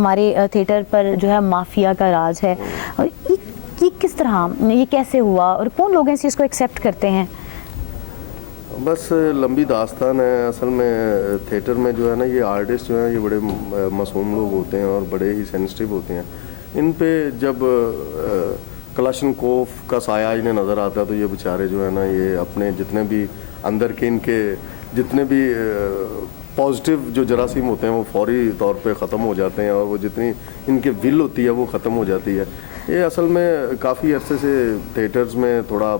ہمارے تھیٹر پر جو ہے مافیا کا راج ہے، یہ کس طرح، یہ کیسے ہوا اور کون لوگ اس چیز کو ایکسیپٹ کرتے ہیں؟ بس لمبی داستان ہے. اصل میں تھیٹر میں جو ہے نا، یہ آرٹسٹ جو ہیں یہ بڑے معصوم لوگ ہوتے ہیں اور بڑے ہی سینسٹیو ہوتے ہیں. ان پہ جب کلاشنکوف کا سایہ انہیں نظر آتا ہے تو یہ بیچارے جو ہے نا، یہ اپنے جتنے بھی اندر کے ان کے جتنے بھی پازیٹیو جو جراثیم ہوتے ہیں وہ فوری طور پہ ختم ہو جاتے ہیں، اور وہ جتنی ان کے ول ہوتی ہے وہ ختم ہو جاتی ہے. یہ اصل میں کافی عرصے سے تھیٹرز میں تھوڑا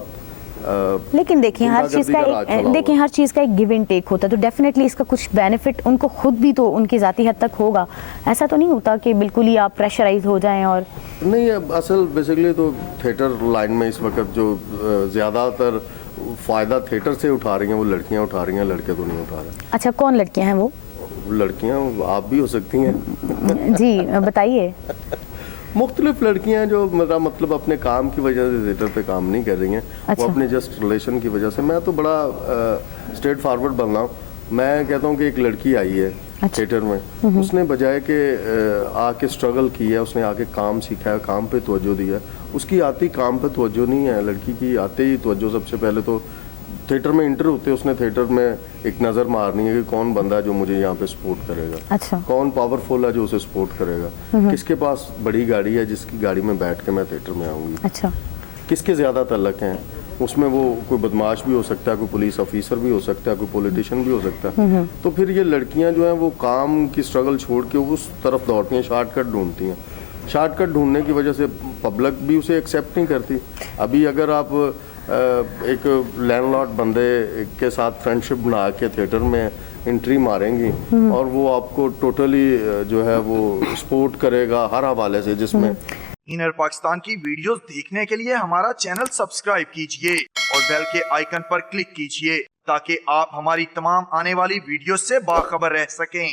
لیکن دیکھیں ہر چیز کا ایک گیو اینڈ ٹیک ہوتا ہے، تو ڈیفینیٹلی اس کا کچھ بینیفٹ ان کو خود بھی تو ان کی ذاتی حد تک ہوگا. ایسا تو نہیں ہوتا کہ بالکل ہی آپ پریشرائز ہو جائیں؟ اور نہیں، اصل بیسیکلی تو تھیٹر لائن میں اس وقت جو زیادہ تر فائدہ تھیٹر سے اٹھا رہی ہیں وہ لڑکیاں اٹھا رہی ہیں، لڑکے تو نہیں اٹھا رہے. اچھا، کون لڑکیاں ہیں وہ؟ لڑکیاں آپ بھی ہو سکتی ہیں. جی بتائیے. مختلف لڑکیاں ہیں جو مطلب اپنے کام کی وجہ سے تھیٹر پہ کام نہیں کر رہی ہیں. وہ اپنے جسٹ ریلیشن کی وجہ سے. میں تو بڑا اسٹریٹ فارورڈ بن رہا ہوں. میں کہتا ہوں کہ ایک لڑکی آئی ہے تھیٹر میں، اس نے بجائے کہ آ کے اسٹرگل کی ہے، اس نے آ کے کام سیکھا ہے، کام پہ توجہ دی ہے. اس کی آتی کام پہ توجہ نہیں ہے. لڑکی کی آتے ہی توجہ سب سے پہلے تو تھیٹر میں انٹر ہوتے اس نے تھیٹر میں ایک نظر مارنی ہے کہ کون بندہ ہے جو مجھے یہاں پہ سپورٹ کرے گا. اچھا. کون پاورفل ہے جو اسے سپورٹ کرے گا. کس کے پاس بڑی گاڑی ہے جس کی گاڑی میں بیٹھ کے میں تھیٹر میں آؤں گی. اچھا. کس کے زیادہ تعلق ہیں. اس میں وہ کوئی بدماش بھی ہو سکتا ہے، کوئی پولیس آفیسر بھی ہو سکتا ہے، کوئی پولیٹیشین بھی ہو سکتا ہے. تو پھر یہ لڑکیاں جو ہیں وہ کام کی اسٹرگل چھوڑ کے اس طرف دوڑتی ہیں، شارٹ کٹ ڈھونڈتی ہیں. شارٹ کٹ ڈھونڈنے کی وجہ سے پبلک بھی اسے ایکسیپٹ نہیں کرتی. ابھی اگر آپ ایک لینڈ لارڈ بندے کے ساتھ فرینڈ شپ بنا کے تھیٹر میں انٹری ماریں گی اور وہ آپ کو ٹوٹلی جو ہے وہ سپورٹ کرے گا ہر حوالے سے، جس میں انر پاکستان کی ویڈیوز دیکھنے کے لیے ہمارا چینل سبسکرائب کیجئے اور بیل کے آئیکن پر کلک کیجئے تاکہ آپ ہماری تمام آنے والی ویڈیوز سے باخبر رہ سکیں.